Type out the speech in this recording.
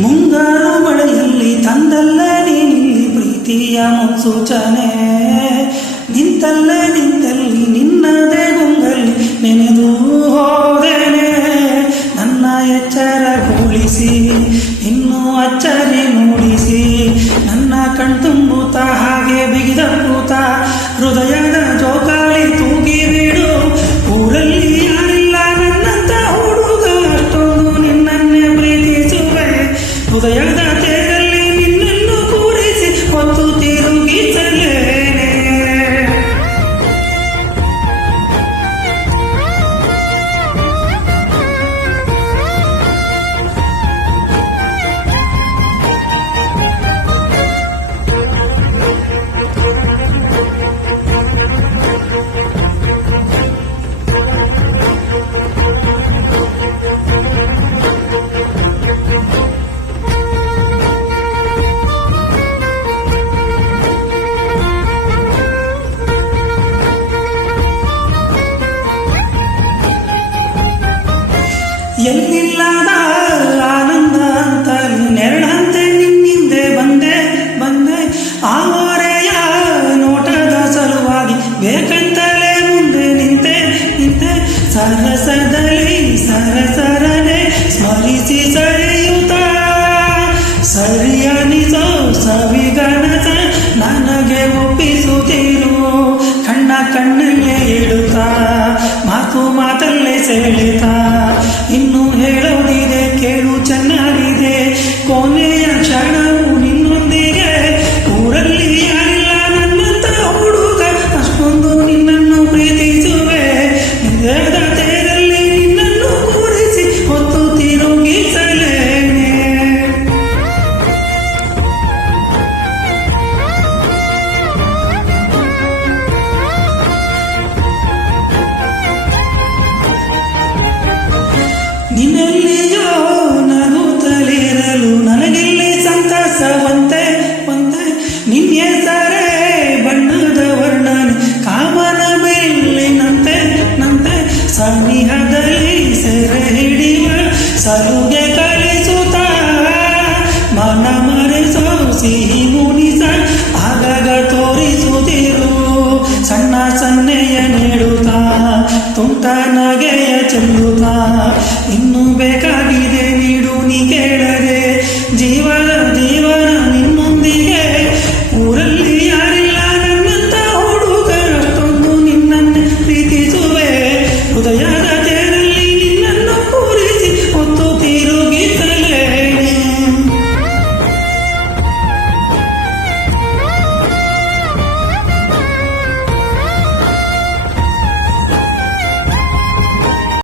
ಮುಂಗಾರು ಮಳೆಯಲ್ಲಿ ತಂದಲ್ಲ ನೀನಿಲ್ಲಿ ಪ್ರೀತಿಯ ಮುನ್ಸೂಚನೆ, ನಿಂತಲ್ಲ ನಿಂತಲ್ಲಿ ನಿನ್ನದೇ ಗುಂಗಲ್ಲಿ ನೆನೆದು ಹೋದೇನೆ. ನನ್ನ ಎಚ್ಚರಗೊಳಿಸಿ ಇನ್ನೂ ಅಚ್ಚರಿ ಮೂಡಿಸಿ, ನನ್ನ ಕಣ್ತುಂಬುತ್ತ ಹಾಗೆ ಬಿಗಿದಪ್ಪುತ್ತ ಹೃದಯದ ಜೋಕಾಲಿ ತೂಗಿ ಬಿಡು. ಊರಲ್ಲಿ ಯಾರಿಲ್ಲ ನನ್ನಂತ ಹುಡುಗ, ಅಷ್ಟೊಂದು ನಿನ್ನನ್ನೇ ಪ್ರೀತಿಸುವೆ. ಹೃದಯದ ತೇರಲ್ಲಿ ನಿನ್ನನ್ನು ಕೂರಿಸಿ ಹೊತ್ತು ತಿರುಗಿಸಲೇನೆ. ಎಲ್ಲಿಲ್ಲದ ಆನಂದ ಅಂತ ನೆರಳಂತೆ ನಿನ್ನಿಂದೆ ಬಂದೆ ಬಂದೆ. ಆವರೆಯ ನೋಟದ ಸಲುವಾಗಿ ಬೇಕಂತಲೇ ಮುಂದೆ ನಿಂತೆ ನಿಂತೆ. ಸರಸದಲ್ಲಿ ಸರಸರನೆ ಸ್ಮರಿಸಿ ಸರಿಯುತ್ತ ಸರಿಯನಿಸೋ ಸವಿಗಣಸ ನನಗೆ ಒಪ್ಪಿಸುತ್ತಿರು. ಕಣ್ಣ ಕಣ್ಣಲ್ಲೇ ಇಡುತ್ತಾ ಮಾತು ಮಾತಲ್ಲೇ ಸೆಳೆತಾ, ಇನ್ನು ಹೇಳೋದಿದೆ ಕೇಳು ಚೆನ್ನಾಗಿದೆ ಕೊನೆಯ ಕ್ಷಣವು ನಿನ್ನೊಂದಿಗೆ. ಊರಲ್ಲಿ ಯಾರಿಲ್ಲ ನನ್ನಂತ ಹುಡುಗ, ಅಷ್ಟೊಂದು ನಿನ್ನನ್ನು ಪ್ರೀತಿಸುವೆ. ಹೃದಯದ ತೇರಲ್ಲಿ ನಿನ್ನನ್ನು ಕೂರಿಸಿ ಹೊತ್ತು ತಿರುಗಿಸಲೇನೆ. ನಿನ್ನೆಲ್ಲಿಯೋ ನಾನು ತಲಿರಲು ನನಗೆಲ್ಲಿ ಸಂತಸವಂತೆ ಒಂದೆ. ನಿನ್ನೆಸರೇ ಬಣ್ಣದ ವರ್ಣನೆ ಕಾಮನ ಬೆಳ್ಳಿನಂತೆ ನಂತೆ. ಸನಿಹದಲ್ಲಿ ಸೆರೆ ಹಿಡಿಯುವ ಸಲುಗೆ ಕಲಿಸುತ್ತ ಮನ ಮರೆಸೋ ಸಿಹಿ ಮುನಿಸ ಆಗಾಗ ತೋರಿಸುತ್ತಿರು. ಸಣ್ಣ ಸನ್ನೆಯ ನೀಡುತ್ತಾ ತುಂಟ ನಗೆಯ ಚೆಲ್ಲುತ್ತಾ, ಇನ್ನು ಬೇಕಾಗಿದೆ ನೀಡು ನೀ ಕೇಳದೆ